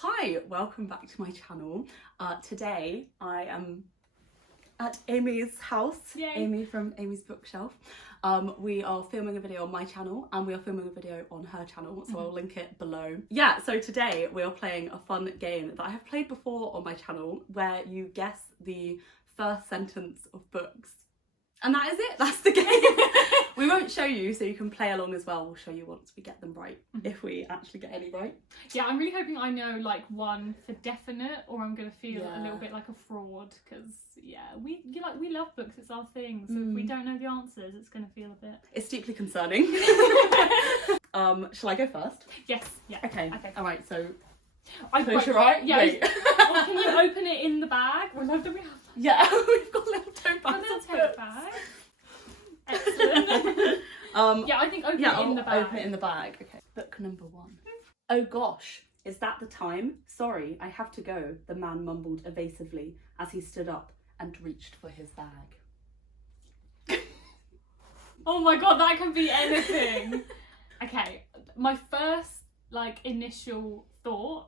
Hi, welcome back to my channel. Today I am at Amy's house. Yay. Amy from Amy's Bookshelf. We are filming a video on my channel and we are filming a video on her channel, so I'll link it below. Yeah, so today we are playing a fun game that I have played before on my channel where you guess the first sentence of books. And that is it, that's the game. We won't show you, so you can play along as well. We'll show you once we get them right, if we actually get any right. Yeah, I'm really hoping I know like one for definite, or I'm gonna feel a little bit like a fraud because we love books. It's our thing. So if we don't know the answers, it's gonna feel a bit. It's deeply concerning. Shall I go first? Yes. Yeah. Okay. All right. So I close your eye. Yeah. Wait. Or can you open it in the bag? Well, do we have? Yeah, we've got little tote bags. A little of tote books. bag. Excellent. Yeah, I think open it in the bag. Open it in the bag. Okay. Book number 1. Oh gosh, is that the time? Sorry, I have to go, the man mumbled evasively as he stood up and reached for his bag. Oh my god, that can be anything. Okay, my first initial thought,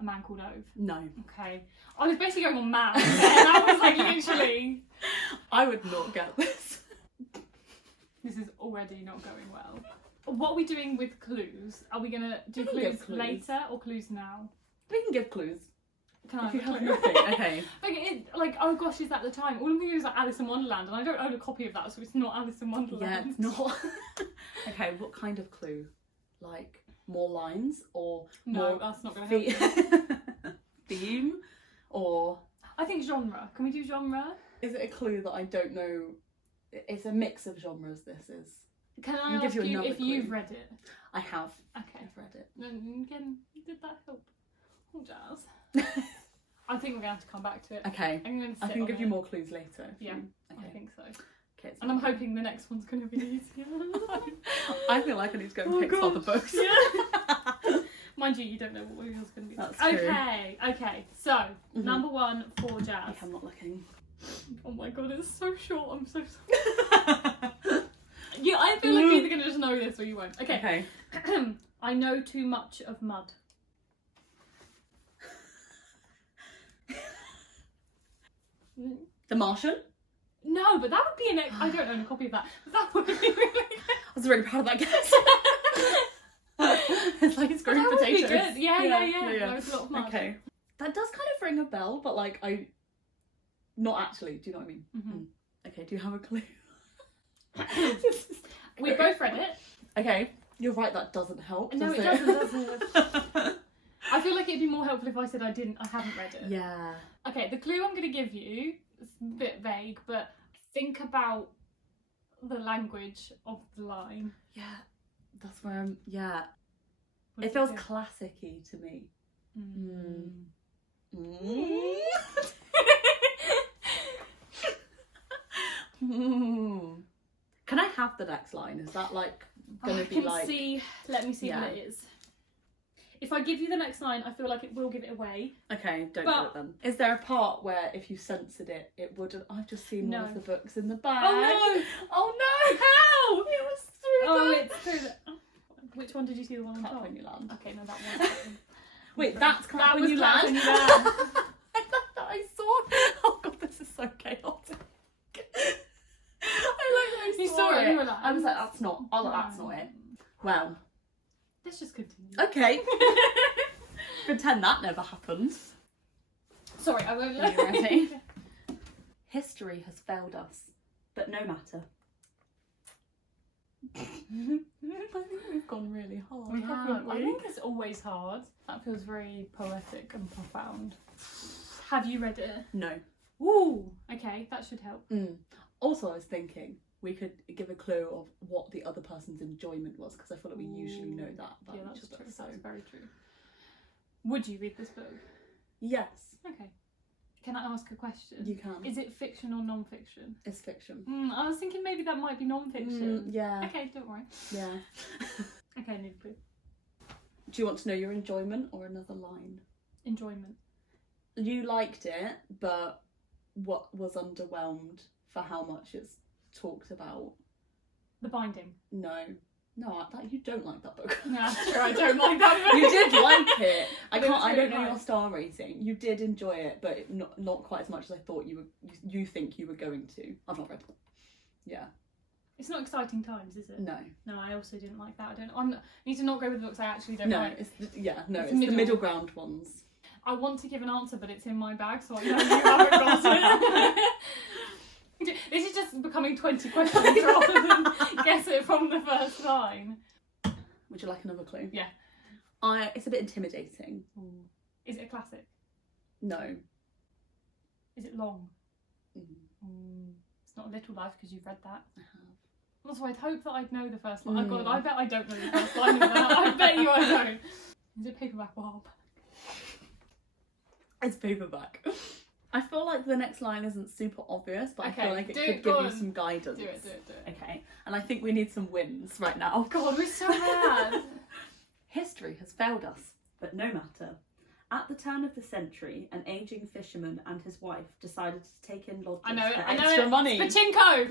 a man called Ove. No. Okay. I was basically going on man. That was literally. I would not get this. This is already not going well. What are we doing with clues? Are we gonna do We can clues give clues. later or clues now? We can give clues. Can I If you have a have clue? nothing. Okay. Oh gosh, is that the time? All I'm thinking is Alice in Wonderland, and I don't own a copy of that, so it's not Alice in Wonderland. Yeah, it's not. Okay, what kind of clue? Like more lines or No, more that's not gonna help. You. theme or I think genre. Can we do genre? is it a clue that I don't know? It's a mix of genres. This is. Can I I'll give ask you you another if clue. you've read it? I have. Okay. I've read it. And again, did that help? Oh, jazz. I think we're gonna have to come back to it. Okay. I'm gonna I sit can on give it. you more clues later. if Yeah, you- Okay. I think so. Okay. And I'm hoping the next one's gonna be easier. I feel like I need to go and Oh, pick some other gosh. books. Yeah. Mind you, you don't know what yours going to be. That's true. Okay. So number 1 for Jazz. Okay, I'm not looking. Oh my god, it's so short. I'm so sorry. Yeah, I feel like you're either going to just know this or you won't. Okay. I know too much of mud. The Martian. No, but that would be I don't own a copy of that. But that would be really. I was really proud of that guess. It's like it's growing That would be potatoes. good. Yeah. There was a lot of mud. Okay. That does kind of ring a bell, but not actually. Do you know what I mean? Mhm. Okay. Do you have a clue? We both read it. Okay. You're right. That doesn't help. No, does it doesn't. I feel like it'd be more helpful if I said I haven't read it. Yeah. Okay, the clue I'm going to give you is a bit vague, but think about the language of the line. Yeah. That's where I'm. Yeah. What It do you feels think? classic-y to me. Can I have the next line? Is that gonna be Let me see Yeah. what it is. If I give you the next line, I feel like it will give it away. Okay, don't But- do it then. Is there a part where if you censored it, it wouldn't? I've just seen one No. of the books in the bag. Oh no! Oh no! How? It was through Oh, the... it's through the... Which one did you see? The one on Clap top? when you land. Okay, no, that one. Wait, that's Clap That When was You Clap Land? When You Land. I love that I saw. Oh god, this is so chaotic. I You saw saw it, it. you were like, I was like, that's not. Oh, that's not it. Well, Let's just continue. okay. Pretend that never happened. Sorry, I won't. Are you ready? History has failed us, but no matter. I think we've gone really hard, haven't we? I think it's always hard. That feels very poetic and profound. Have you read it? No. Ooh, okay, that should help. Also, I was thinking we could give a clue of what the other person's enjoyment was, because I feel like we usually know that about Yeah, each that's other. true. So That's very true. Would you read this book? yes, Okay. Can I ask a question? you can. Is it fiction or non-fiction? It's fiction. I was thinking maybe that might be non-fiction. Yeah. Okay, don't worry. Yeah. Okay, need a clue. Do you want to know your enjoyment or another line? Enjoyment. You liked it, but what was underwhelmed for how much it's talked about? The binding. No. No, you don't like that book. No, that's true. I don't like that book. You did like it. I It was don't really know your nice. star rating. You did enjoy it, but not quite as much as I thought you would. You think you were going to. I've not read it. Yeah. It's not exciting times, is it? No. No, I also didn't like that. I need to not go with the books I actually don't No. like. It's the middle. middle ground ones. I want to give an answer, but it's in my bag, so I know you haven't got it. This is just becoming 20 questions rather than guess it from the first line. Would you like another clue? Yeah. It's a bit intimidating. Is it a classic? No. Is it long? Mm. It's not A Little Life because you've read that. I have. Also, I'd hope that I'd know the first line. Oh God, I bet I don't know the first line of that. I bet you I don't. Is it paperback or hardback? It's paperback. I feel like the next line isn't super obvious, but Okay, I feel like it do could it, give go you on. some guidance. Do it. Okay, and I think we need some wins right now. God, we're so bad. History has failed us, but no matter. At the turn of the century, an ageing fisherman and his wife decided to take in lodgers I know it. for I know extra it. money. Pachinko.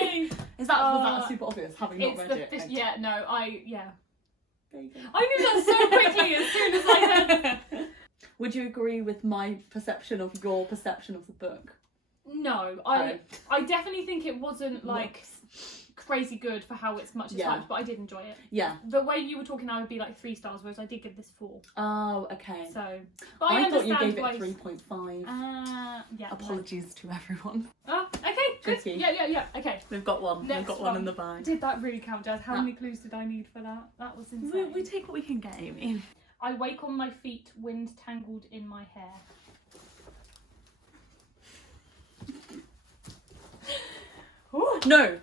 Hey! Was that super obvious, having not read it? Okay. Yeah, no, yeah. There you go. I knew that so quickly as soon as I heard. Would you agree with my perception of your perception of the book? No, I definitely think it wasn't like crazy good for how it's much as hyped, but I did enjoy it. Yeah. The way you were talking, I would be like 3 stars, whereas I did give this 4. Oh, okay. So, but I thought you understand gave it why 3.5. yeah. Apologies to everyone. Oh, okay, good. Tricky. Yeah. Okay. We've got one. Next We've got one in the bag. Did that really count, Jazz? How many clues did I need for that? That was insane. We take what we can get, Amy. I wake on my feet, wind tangled in my hair. No.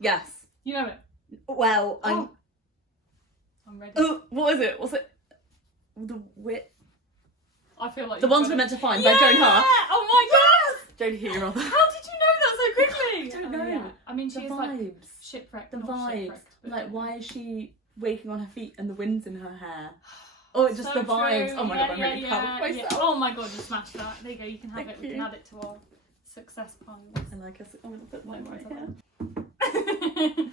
Yes. You know it. Well, I'm ready. Oh, what is it? What's it? The wit. I feel like The ones we're meant to find by Joan Hart. Oh my god! Joan Hart, your other. How did you know that so quickly? I don't know. Yeah. I mean, she The is like vibes. shipwrecked. The not vibes. shipwrecked, but- Like, why is she waking on her feet and the wind's in her hair? Oh, it's just So the vibes. true. Oh my god, I'm really proud of myself. Oh my god, you smashed that. There you go. You can have Thank it. We can you. add it to our success piles. I like us. I'm gonna put mine right That here.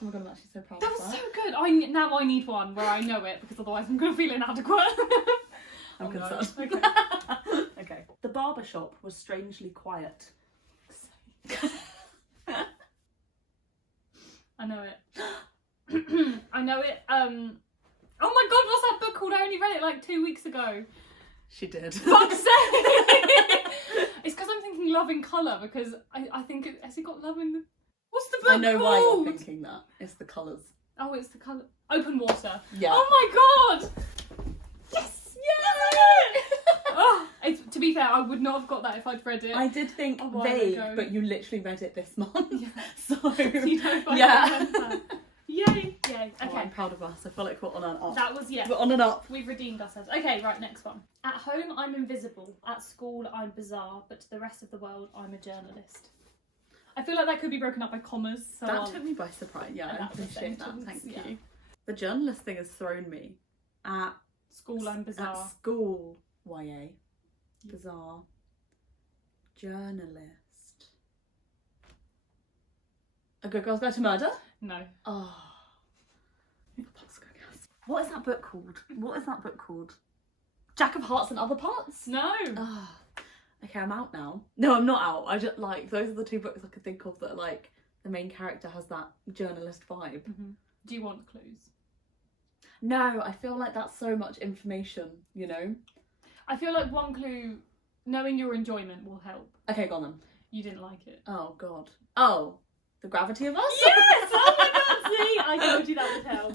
Oh my god, I'm actually so proud of was that. so good. Now I need one where I know it because otherwise I'm gonna feel inadequate. I'm Oh, no. concerned. Okay. Okay. The barber shop was strangely quiet. I know it. I know it. Oh my god, what's that book called? I only read it like 2 weeks ago. She did. Fuck's sake! It's because I'm thinking Love in Colour because I think has it got love in the. What's the book I know called? why you're thinking that. It's the colours. Oh, it's the colour. Open Water. Yeah. Oh my god! Yes! Yay! Oh, to be fair, I would not have got that if I'd read it. I did think A while vague, ago. but you literally read it this month. Yeah. So You know, if I yeah. remember. Yay! Yay! Oh, Okay, I'm proud of us. I feel like we're on and up. that was We're on and up. We've redeemed ourselves. Okay, right, next one. At home, I'm invisible. At school, I'm bizarre. But to the rest of the world, I'm a journalist. I feel like that could be broken up by commas. So That I'll- took me by surprise. Yeah, I That was appreciate that. sentence, Thank yeah. you. The journalist thing has thrown me. At School, I'm bizarre. At school, YA. Bizarre. Journalist. A Good Girls Go to Murder? No. Oh. What is that book called? Jack of Hearts and Other Parts? No. Oh. Okay, I'm out now. No, I'm not out. I just like those are the 2 books I could think of that like the main character has that journalist vibe. Mm-hmm. Do you want clues? No, I feel like that's so much information, you know? I feel like one clue, knowing your enjoyment will help. Okay, go on then. You didn't like it. Oh god. Oh, The Gravity of Us? Yes! Oh my god, see? I told you that would help.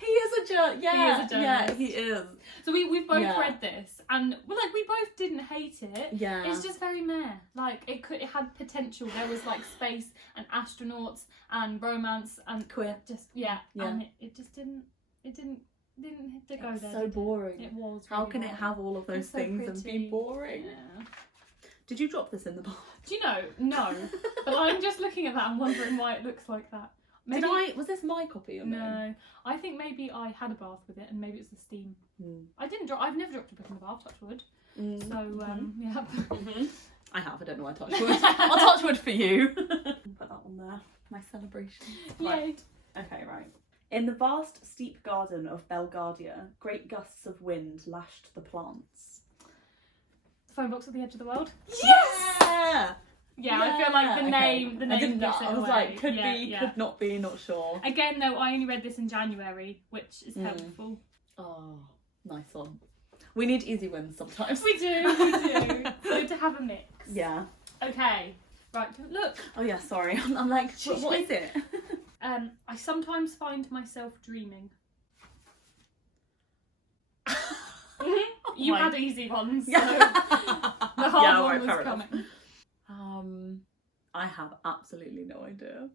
He is a journalist. Yeah, He is a journalist. Yeah, he is. So we've both Yeah. read this and well, like we both didn't hate it. Yeah. It's just very meh. Like it had potential. There was like space and astronauts and romance and Queer. just Yeah. and it just didn't hit to go It's there. so did it? boring. It was. How really can it boring. have all of those It's so things and be pretty. boring? Yeah. Did you drop this in the bar? Do you know? No. But I'm just looking at that and wondering why it looks like that. Maybe, Was this my copy or No. I think maybe I had a bath with it and maybe it's the steam. I've never dropped a book in the bath, touch wood. So, yeah. I have, I don't know why I touched wood. I'll touch wood for you. Put that one there. My celebration. Yay. Right. Okay, right. In the vast, steep garden of Belgardia, great gusts of wind lashed the plants. The phone box at the edge of the world. Yes! Yeah, I feel like the name I didn't know. gives it I was away. like, could Yeah, be, yeah. could not be, not sure. Again, though, I only read this in January, which is helpful. Oh, nice one. We need easy wins sometimes. We do. It's good to have a mix. Yeah. Okay. Right, look. Oh yeah, sorry. I'm like, what is it? I sometimes find myself dreaming. You had easy ones, so the hard one was coming. I have absolutely no idea.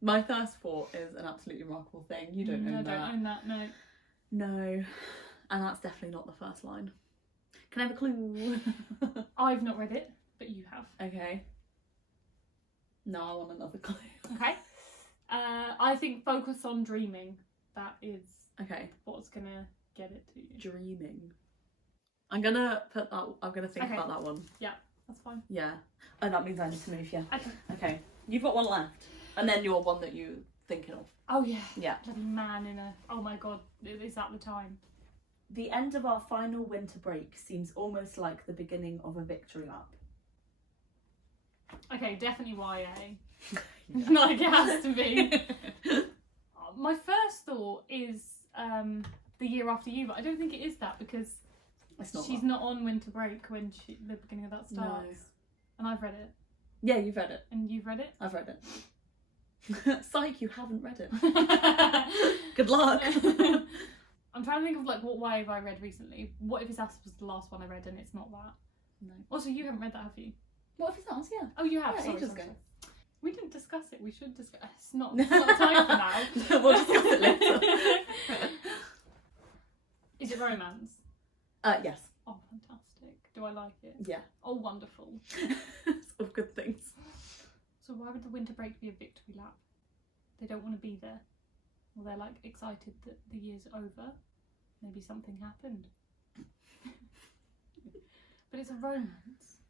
My thirst for is an absolutely remarkable thing. You don't own that. I don't own that, no. No. And that's definitely not the first line. Can I have a clue? I've not read it, but you have. Okay. No, I want another clue. Okay. I think focus on dreaming. That is what's gonna get it to you. Dreaming. I'm gonna think about that one. Yeah, that's fine. Yeah. Oh, that means I need to move, yeah. Okay. Okay. You've got one left. And then your one that you're thinking of. Oh yeah. Yeah. Bloody man in a... Oh my god, is that the time? The end of our final winter break seems almost like the beginning of a victory lap. Okay, definitely YA. Like it has to be. My first thought is The Year After You, but I don't think it is that because she's not on winter break when the beginning of that starts. No. And I've read it. Yeah, you've read it. And you've read it? I've read it. Psych, you haven't read it. Good luck. I'm trying to think of like what YA have I read recently. What If It's Us was the last one I read and it's not that. No. Also, you haven't read that, have you? What If It's Us? Yeah. Oh, you have? Yeah, sorry, ages sorry, ago. sorry. We didn't discuss it. We should discuss it. It's not time for now. We'll discuss it later. Is it romance? Yes. Oh, fantastic. Do I like it? Yeah. Oh, wonderful. It's all good things. So why would the winter break be a victory lap? They don't want to be there. Well, they're like excited that the year's over. Maybe something happened. But it's a romance.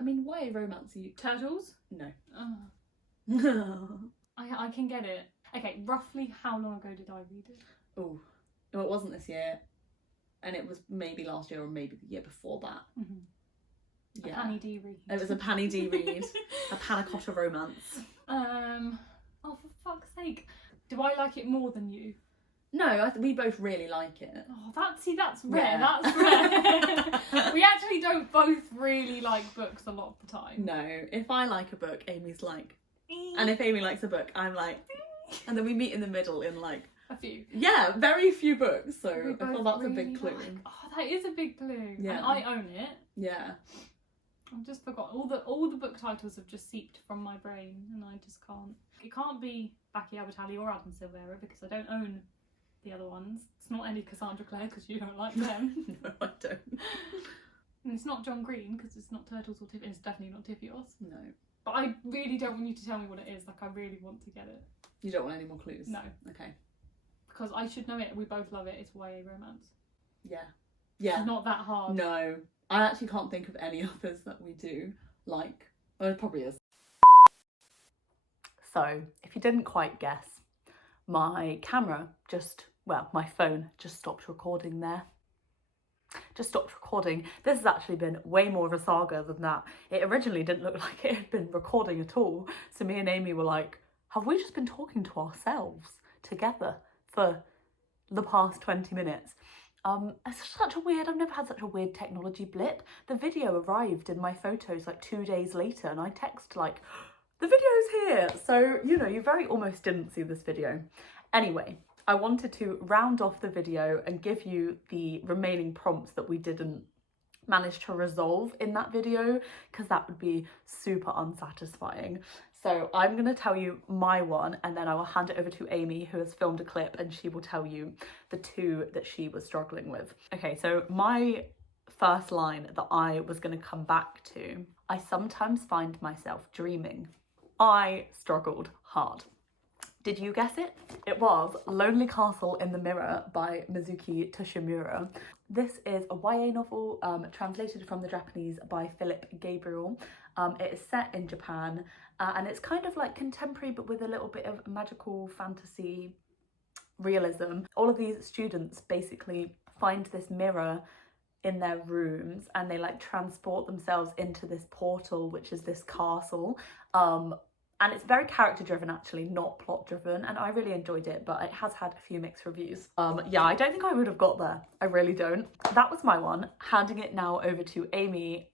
I mean, why romance are you? Turtles? No. Oh. I can get it. Okay, roughly how long ago did I read it? Oh, no, it wasn't this year. And it was maybe last year or maybe the year before that. Mm-hmm. Yeah. A Panny D read. It was a Panny D read. A panna cotta romance. Oh, for fuck's sake. Do I like it more than you? No, we both really like it. Oh, that's rare. Yeah. That's rare. We actually don't both really like books a lot of the time. No, if I like a book, Amy's like, and if Amy likes a book, I'm like, and then we meet in the middle in like a few. Yeah, very few books. So We I thought both that's really a big clue. Oh, that is a big clue. Yeah. And I own it. Yeah. I've just forgotten. All the book titles have just seeped from my brain, and I just can't. It can't be Becky Albertalli or Adam Silvera because I don't own the other ones. It's not any Cassandra Clare because you don't like them. No, I don't. And it's not John Green because it's not Turtles or Tiffy. It's definitely not Tiffy-Oz. No. But I really don't want you to tell me what it is. Like, I really want to get it. You don't want any more clues? No. Okay. Because I should know it. We both love it. It's YA romance. Yeah. Yeah. It's not that hard. No. I actually can't think of any others that we do like. Well, it probably is. So, if you didn't quite guess, my camera my phone just stopped recording there. Just stopped recording. This has actually been way more of a saga than that. It originally didn't look like it had been recording at all. So me and Amy were like, have we just been talking to ourselves together for the past 20 minutes? It's such a weird, I've never had such a weird technology blip. The video arrived in my photos like 2 days later and I text like, the video's here. So, you know, you very almost didn't see this video. Anyway, I wanted to round off the video and give you the remaining prompts that we didn't manage to resolve in that video because that would be super unsatisfying. So I'm going to tell you my one and then I will hand it over to Amy who has filmed a clip and she will tell you the two that she was struggling with. Okay, so my first line that I was going to come back to, I sometimes find myself dreaming. I struggled hard. Did you guess it? It was Lonely Castle in the Mirror by Mizuki Toshimura. This is a YA novel translated from the Japanese by Philip Gabriel. It is set in Japan, and it's kind of like contemporary but with a little bit of magical fantasy realism. All of these students basically find this mirror in their rooms and they like transport themselves into this portal, which is this castle. And it's very character driven actually, not plot driven, and I really enjoyed it, but it has had a few mixed reviews. Yeah, I don't think I would have got there. I really don't. That was my one. Handing it now over to Amy,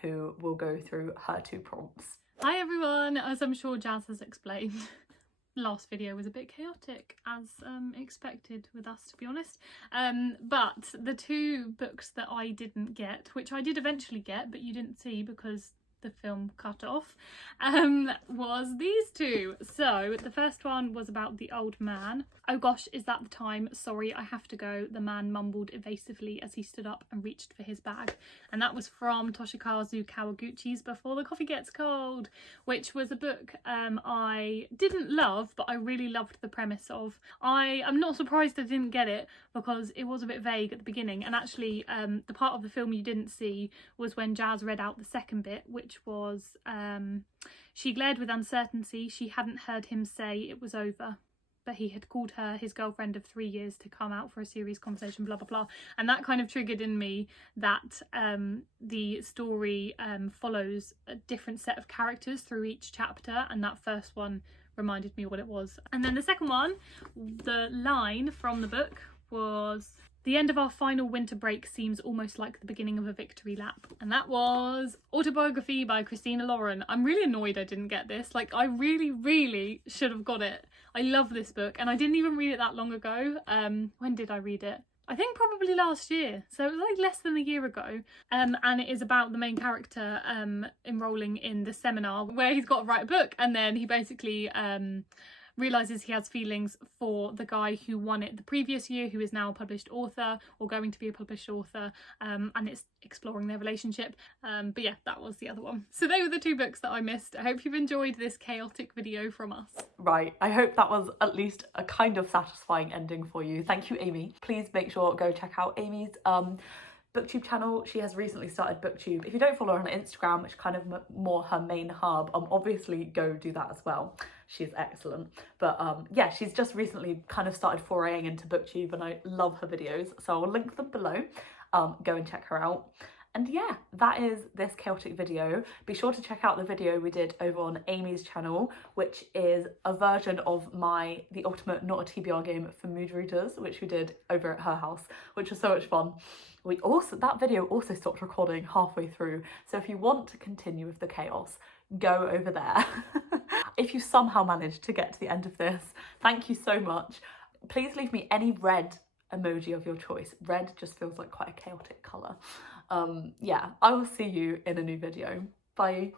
who will go through her 2 prompts. Hi everyone, as I'm sure Jazz has explained, last video was a bit chaotic, as expected with us, to be honest. But the 2 books that I didn't get, which I did eventually get, but you didn't see because the film cut off, was these 2. So the first one was about the old man. Oh gosh, is that the time? Sorry, I have to go. The man mumbled evasively as he stood up and reached for his bag. And that was from Toshikazu Kawaguchi's Before the Coffee Gets Cold, which was a book I didn't love, but I really loved the premise of. I'm not surprised I didn't get it because it was a bit vague at the beginning, and actually the part of the film you didn't see was when Jazz read out the second bit, which was she glared with uncertainty. She hadn't heard him say it was over, but he had called her his girlfriend of 3 years to come out for a serious conversation, blah blah blah. And that kind of triggered in me that the story follows a different set of characters through each chapter, and that first one reminded me what it was. And then the second one, the line from the book was, "The end of our final winter break seems almost like the beginning of a victory lap." And that was Autobiography by Christina Lauren. I'm really annoyed I didn't get this. Like, I really should have got it. I love this book, and I didn't even read it that long ago. When did I read it? I think probably last year, so it was like less than a year ago. And it is about the main character enrolling in the seminar where he's got to write a book, and then he basically realises he has feelings for the guy who won it the previous year, who is now a published author, or going to be a published author, and it's exploring their relationship. But yeah, that was the other one. So they were the 2 books that I missed. I hope you've enjoyed this chaotic video from us. Right, I hope that was at least a kind of satisfying ending for you. Thank you, Amy. Please make sure go check out Amy's booktube channel. She has recently started booktube. If you don't follow her on Instagram, which is kind of more her main hub, obviously go do that as well. She's excellent. But yeah, she's just recently kind of started foraying into booktube, and I love her videos, so I'll link them below. Go and check her out. And yeah, that is this chaotic video. Be sure to check out the video we did over on Amy's channel, which is a version of The Ultimate Not a TBR Game for Mood Readers, which we did over at her house, which was so much fun. That video also stopped recording halfway through, so if you want to continue with the chaos, go over there. If you somehow managed to get to the end of this, thank you so much. Please leave me any red emoji of your choice. Red just feels like quite a chaotic colour. Yeah, I will see you in a new video. Bye.